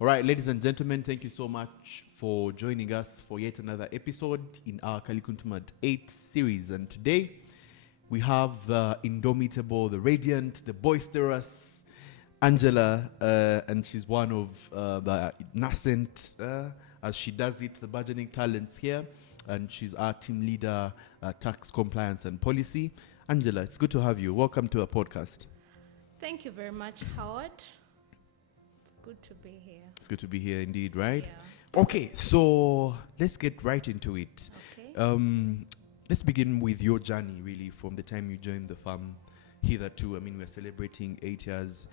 All right, ladies and gentlemen, thank you so much for joining us for yet another episode in our Kalikumutima 8 series. And today we have the indomitable, the radiant, the boisterous Angella, and she's one of the nascent, as she does it, the burgeoning talents here. And she's our team leader, tax compliance and policy. Angella, it's good to have you. Welcome to our podcast. Thank you very much, Howard. It's good to be here. It's good to be here indeed, right? Yeah. Okay, so let's get right into it. Okay. Let's begin with your journey, really, from the time you joined the firm hitherto. I mean, we're celebrating 8 years,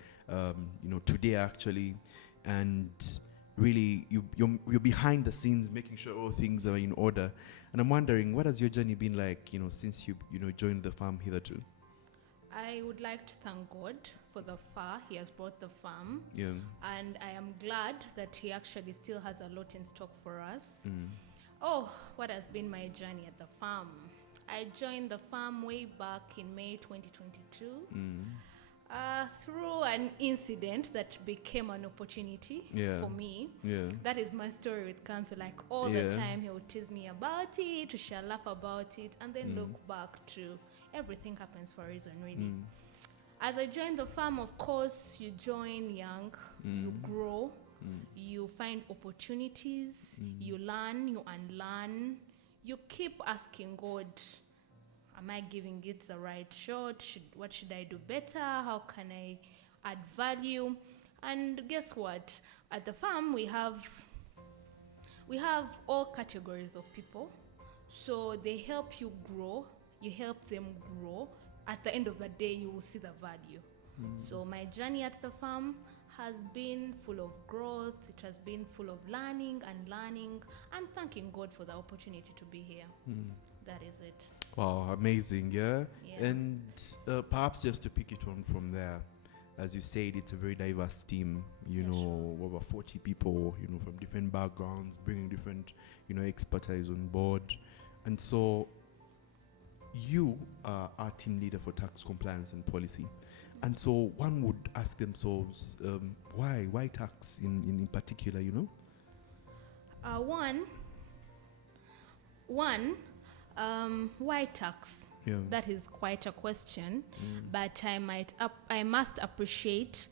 today actually, and really, you're behind the scenes, making sure all things are in order. And I'm wondering, what has your journey been like, since you joined the firm hitherto? I would like to thank God for the far He has brought the farm. Yeah. And I am glad that He actually still has a lot in stock for us. Mm. Oh, what has been my journey at the farm? I joined the farm way back in May 2022 through an incident that became an opportunity for me. Yeah. That is my story with counsel. Like all the time, he would tease me about it, we shall laugh about it, and then look back to everything happens for a reason, really. As I joined the farm, of course, you join young, you grow, you find opportunities, you learn, you unlearn, you keep asking God, am I giving it the right shot? What should I do better? How can I add value? And guess what? At the farm, we have all categories of people. So they help you grow. You help them grow. At the end of the day, you will see the value. So my journey at the farm has been full of growth. It has been full of learning and thanking God for the opportunity to be here. That is it. Wow, amazing, yeah? Yeah. And perhaps just to pick it on from there, as you said, it's a very diverse team, over 40 people, from different backgrounds, bringing different, expertise on board. And so you are our team leader for tax compliance and policy. And so one would ask themselves, why tax in particular, Why tax? Yeah. That is quite a question, but I must appreciate.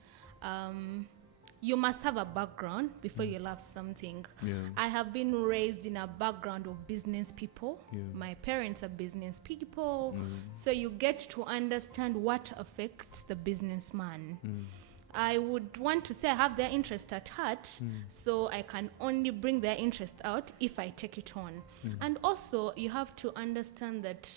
You must have a background before you love something. Yeah. I have been raised in a background of business people. Yeah. My parents are business people, so you get to understand what affects the businessman. I would want to say I have their interest at heart, so I can only bring their interest out if I take it on. And also, you have to understand that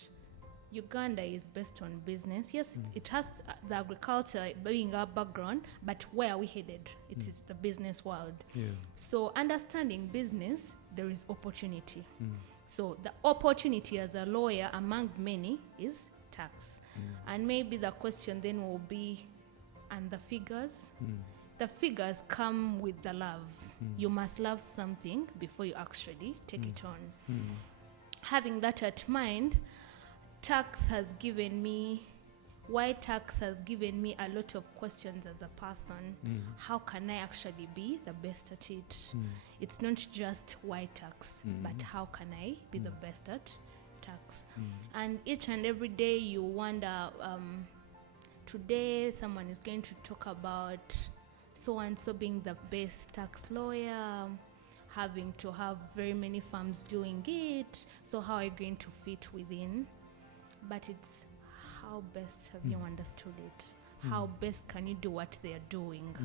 Uganda is based on business. Yes, it has the agriculture being our background, but where are we headed? It is the business world. Yeah. So understanding business, there is opportunity. So the opportunity as a lawyer among many is tax. And maybe the question then will be, and the figures? The figures come with the love. You must love something before you actually take it on. Having that at mind, tax has given me a lot of questions as a person. How can I actually be the best at it? It's not just why tax, but how can I be the best at tax? And each and every day you wonder, today someone is going to talk about so-and-so being the best tax lawyer, having to have very many firms doing it, so how are you going to fit within? But it's how best have you understood it? How best can you do what they are doing?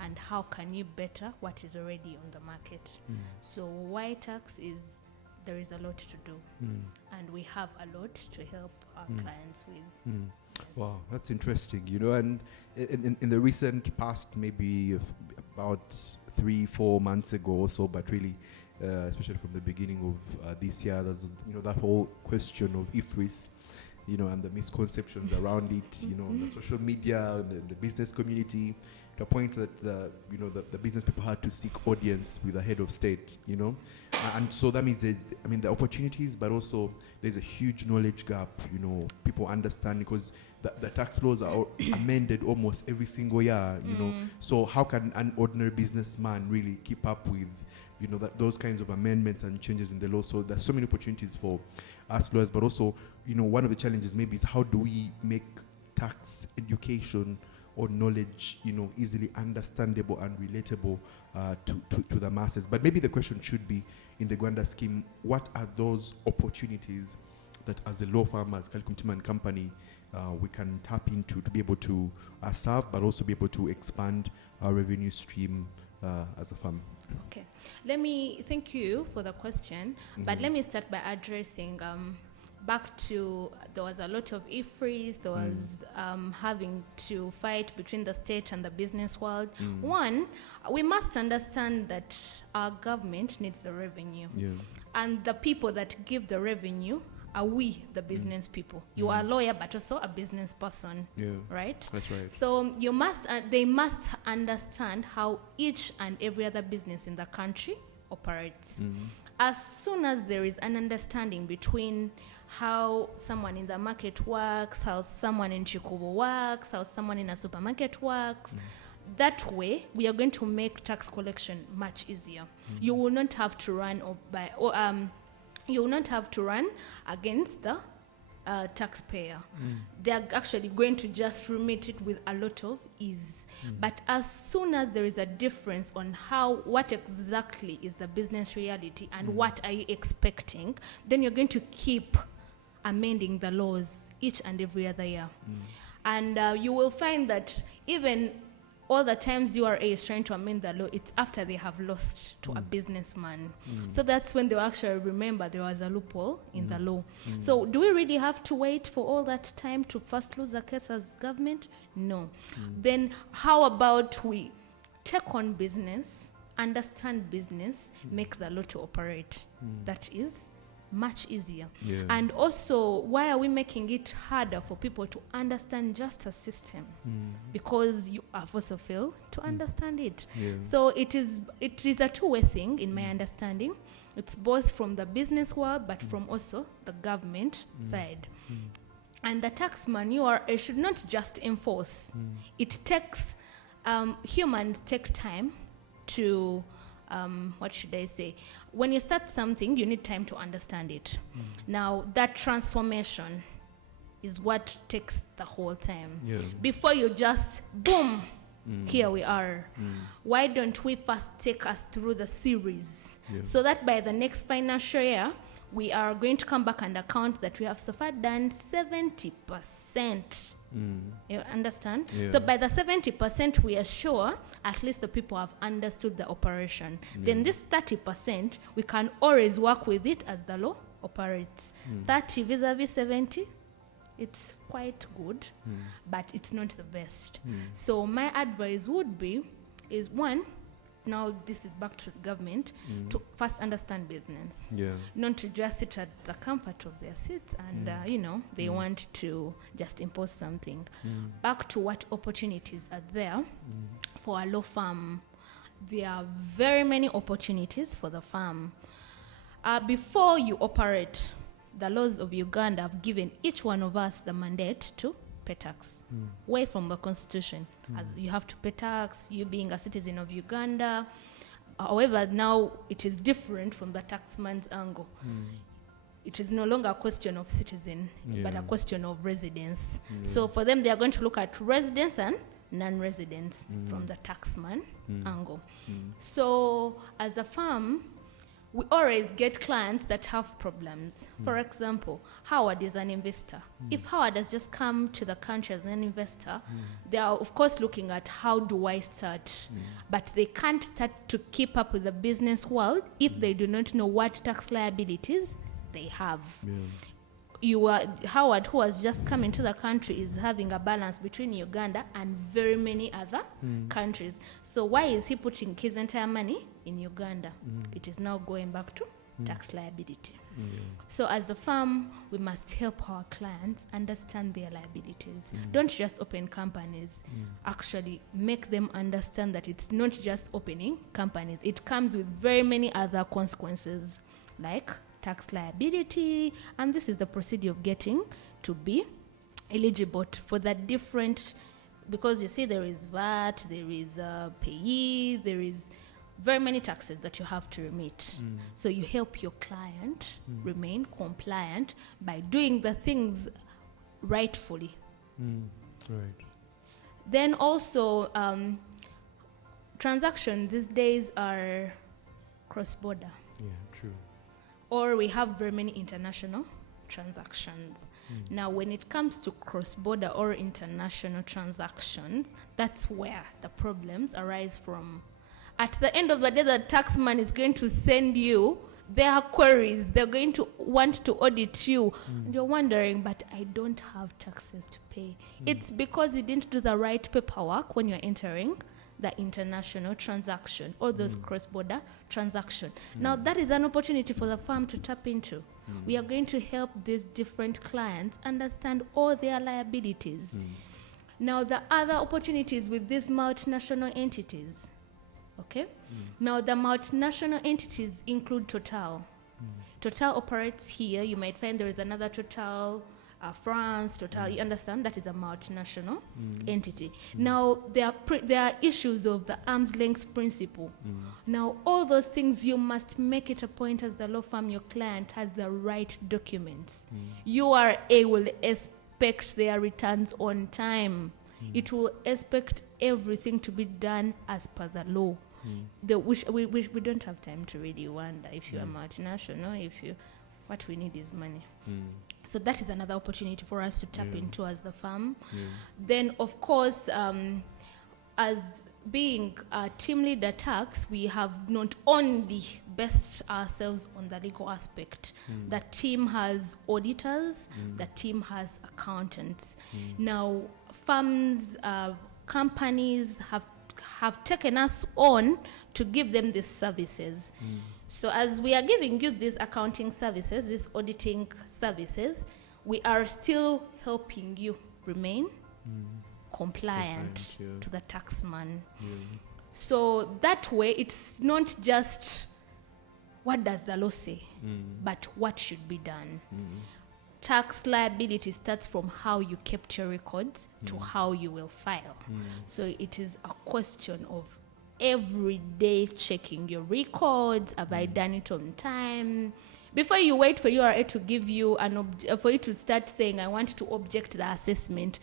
And how can you better what is already on the market? So why tax is, there is a lot to do. And we have a lot to help our clients with. Yes. Wow, that's interesting, and in the recent past, maybe about 3-4 months ago or so, but really, especially from the beginning of this year, there's, that whole question of IFRIS, and the misconceptions around it, on the social media, the business community, the point that the business people had to seek audience with the head of state, and so that means the opportunities, but also there's a huge knowledge gap. People understand because the tax laws are amended almost every single year. So how can an ordinary businessman really keep up with those kinds of amendments and changes in the law? So there's so many opportunities for us lawyers, but also one of the challenges maybe is how do we make tax education or knowledge easily understandable and relatable to the masses. But maybe the question should be, in the grander scheme, what are those opportunities that as a law firm, as Kalikumutima and Company, we can tap into to be able to serve, but also be able to expand our revenue stream as a firm? Okay, let me thank you for the question, but let me start by addressing back to, there was a lot of e-freeze, there was having to fight between the state and the business world. One, we must understand that our government needs the revenue, and the people that give the revenue are we, the business people. You are a lawyer, but also a business person, right? That's right. So they must understand how each and every other business in the country operates. As soon as there is an understanding between how someone in the market works, how someone in Chikubu works, how someone in a supermarket works, that way we are going to make tax collection much easier. You will not have to run you will not have to run against the taxpayer. They are actually going to just remit it with a lot of ease. But as soon as there is a difference on what exactly is the business reality and what are you expecting, then you're going to keep amending the laws each and every other year. And you will find that even all the times URA is trying to amend the law, it's after they have lost to a businessman. So that's when they'll actually remember there was a loophole in the law. So do we really have to wait for all that time to first lose a case as government? No. Then how about we take on business, understand business, make the law to operate? That is much easier. And also, why are we making it harder for people to understand just a system? Because you have also failed to understand it. So it is a two-way thing, in my understanding. It's both from the business world, but from also the government side. And the tax manual, it should not just enforce. It takes, humans take time to, what should I say? When you start something, you need time to understand it. Now, that transformation is what takes the whole time. Before you just, boom, here we are. Why don't we first take us through the series so that by the next financial year, we are going to come back and account that we have so far done 70%. You understand? So by the 70%, we are sure at least the people have understood the operation. Then this 30%, we can always work with it as the law operates. 30 vis-a-vis 70, it's quite good, but it's not the best. So my advice would be, is one, now this is back to the government, to first understand business. Not to just sit at the comfort of their seats and, they want to just impose something. Back to what opportunities are there for a law firm. There are very many opportunities for the firm. Before you operate, the laws of Uganda have given each one of us the mandate to pay tax, way from the constitution, as you have to pay tax, you being a citizen of Uganda. However, now it is different from the taxman's angle. It is no longer a question of citizen, but a question of residence. So for them, they are going to look at residents and non-residents from the taxman's angle. So as a firm, we always get clients that have problems. For example, Howard is an investor. If Howard has just come to the country as an investor, they are of course looking at how do I start, but they can't start to keep up with the business world if they do not know what tax liabilities they have. Howard, who has just come into the country, is having a balance between Uganda and very many other countries. So why is he putting his entire money in Uganda? It is now going back to tax liability. So as a firm, we must help our clients understand their liabilities. Don't just open companies. Actually, make them understand that it's not just opening companies. It comes with very many other consequences, like tax liability, and this is the procedure of getting to be eligible for the different, because you see there is VAT, there is payee, there is very many taxes that you have to remit. So you help your client remain compliant by doing the things rightfully. Right. Then also, transactions these days are cross-border. Yeah, true. Or we have very many international transactions. Now, when it comes to cross-border or international transactions, that's where the problems arise from. At the end of the day, the taxman is going to send you their queries. They're going to want to audit you. And you're wondering, but I don't have taxes to pay. It's because you didn't do the right paperwork when you're entering the international transaction or those cross-border transaction. Now, that is an opportunity for the firm to tap into. We are going to help these different clients understand all their liabilities. Now, the other opportunities with these multinational entities. Okay. Now, the multinational entities include Total. Total operates here. You might find there is another Total, France, Total. You understand? That is a multinational entity. Now, there are issues of the arm's length principle. Now, all those things, you must make it a point as the law firm, your client has the right documents. URA will expect their returns on time. It will expect everything to be done as per the law. We don't have time to really wonder if you're a multinational, what we need is money. So that is another opportunity for us to tap into as the firm. Then, of course, as being a team leader tax, we have not only based ourselves on the legal aspect. The team has auditors, the team has accountants. Now, firms, companies have taken us on to give them these services. So as we are giving you these accounting services, these auditing services, we are still helping you remain compliant to the taxman. So that way, it's not just what does the law say, but what should be done. Tax liability starts from how you kept your records to how you will file. So it is a question of every day checking your records. Have I done it on time? Before you wait for URA to give you for you to start saying, I want to object the assessment,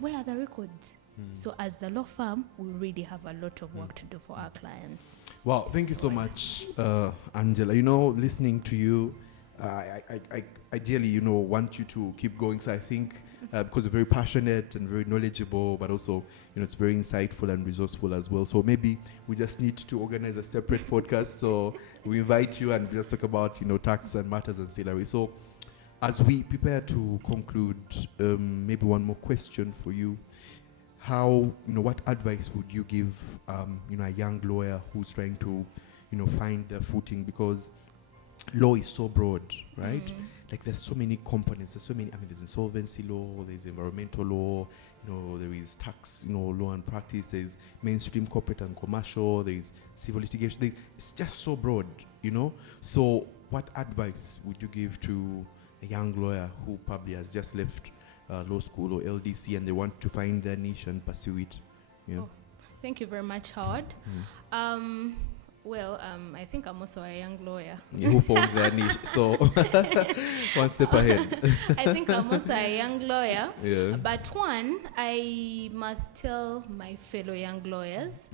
where are the records? So as the law firm, we really have a lot of work to do for our clients. Wow, thank you so much, Angela. Listening to you, I ideally, want you to keep going. So I think because you're very passionate and very knowledgeable, but also, it's very insightful and resourceful as well. So maybe we just need to organize a separate podcast. So we invite you and just talk about, tax and matters ancillary. So as we prepare to conclude, maybe one more question for you. How, what advice would you give, a young lawyer who's trying to, find their footing? Because law is so broad, right? Like there's so many components. There's insolvency law, there's environmental law, there is tax, law and practice, there's mainstream corporate and commercial, there's civil litigation. It's just so broad, So what advice would you give to a young lawyer who probably has just left law school or LDC and they want to find their niche and pursue it? Thank you very much, Howard. I think I'm also a young lawyer. Who found their niche? So one step ahead. I think I'm also a young lawyer. But I must tell my fellow young lawyers,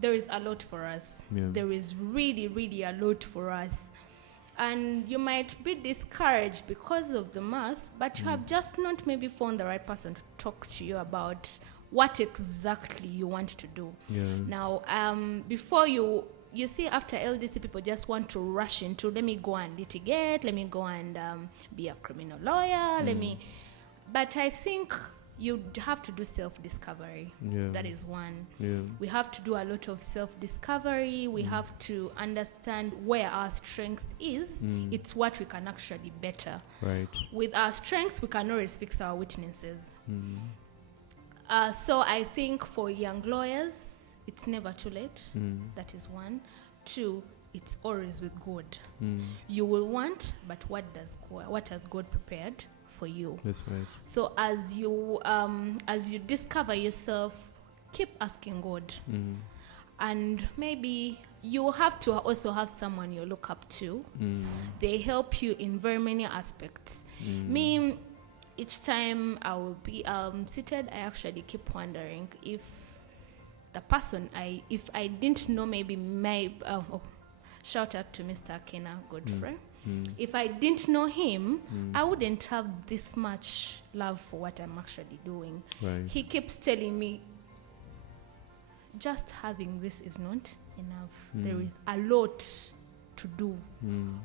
there is a lot for us. There is really, really a lot for us. And you might be discouraged because of the math, but you have just not maybe found the right person to talk to you about what exactly you want to do. Now, before you see, after LDC, people just want to rush into, let me go and litigate, let me go and be a criminal lawyer, but I think you have to do self-discovery. Yeah. That is one. Yeah. We have to do a lot of self-discovery. We have to understand where our strength is. It's what we can actually better. Right. With our strength, we can always fix our weaknesses. So I think for young lawyers, it's never too late. That is one. Two, it's always with God. You will want, but what has God prepared for you? That's right. So as you discover yourself, keep asking God. And maybe you have to also have someone you look up to. They help you in very many aspects. Me, each time I will be seated, I actually keep wondering if the person if I didn't know, maybe shout out to Mr. Kena Godfrey. If I didn't know him, I wouldn't have this much love for what I'm actually doing. Right. He keeps telling me, just having this is not enough. There is a lot to do.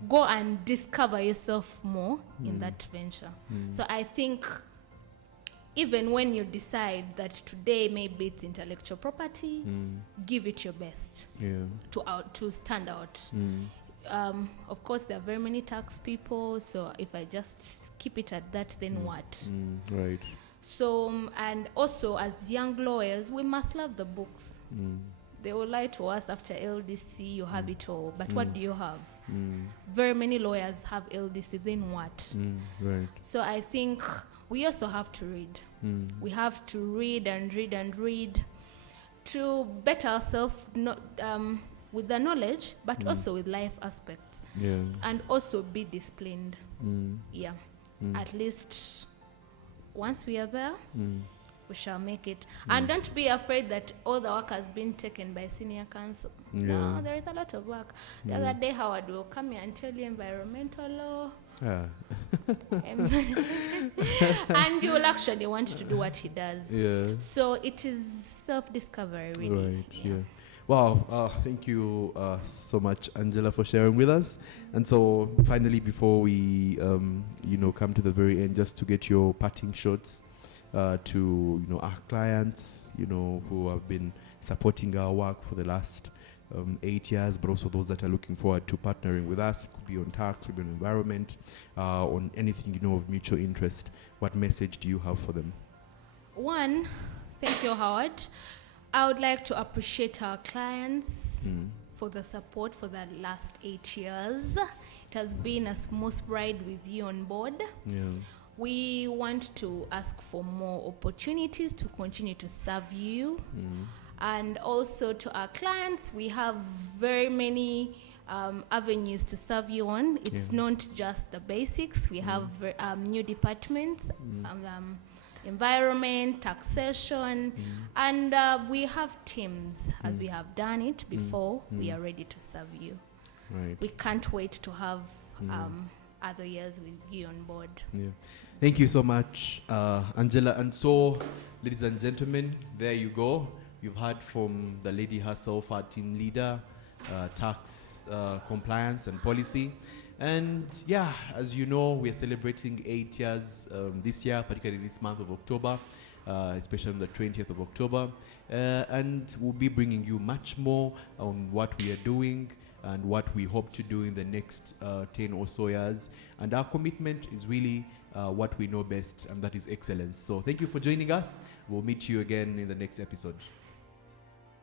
Go and discover yourself more in that venture. So I think even when you decide that today maybe it's intellectual property, give it your best to stand out. Of course, there are very many tax people, so if I just keep it at that, then what? Right. So, and also as young lawyers, we must love the books. They will lie to us after LDC, you have it all. But what do you have? Very many lawyers have LDC, then what? Right. So I think we also have to read. We have to read and read and read to better ourselves, with the knowledge, but also with life aspects. Yeah. And also be disciplined. At least once we are there, we shall make it. And don't be afraid that all the work has been taken by senior counsel. No, there is a lot of work. The other day, Howard will come here and tell you environmental law. And you will actually want to do what he does. Yeah. So it is self-discovery, really. Right. Yeah. Wow. Thank you so much, Angela, for sharing with us. And so, finally, before we, come to the very end, just to get your parting shots to, our clients, who have been supporting our work for the last 8 years, but also those that are looking forward to partnering with us. It could be on tax, it could be on environment, on anything, of mutual interest. What message do you have for them? One, thank you, Howard. I would like to appreciate our clients for the support for the last 8 years. It has been a smooth ride with you on board. Yeah. We want to ask for more opportunities to continue to serve you. And also to our clients, we have very many avenues to serve you on. It's not just the basics. We have new departments, environment, taxation, and we have teams. As we have done it before, we are ready to serve you. Right. We can't wait to have other years with you on board. Yeah. Thank you so much, Angela. And so, ladies and gentlemen, there you go. You've heard from the lady herself, our team leader, tax compliance and policy. And yeah, as you know, we are celebrating 8 years this year, particularly this month of October, especially on the 20th of October. And we'll be bringing you much more on what we are doing and what we hope to do in the next 10 or so years. And our commitment is really what we know best, and that is excellence. So thank you for joining us. We'll meet you again in the next episode.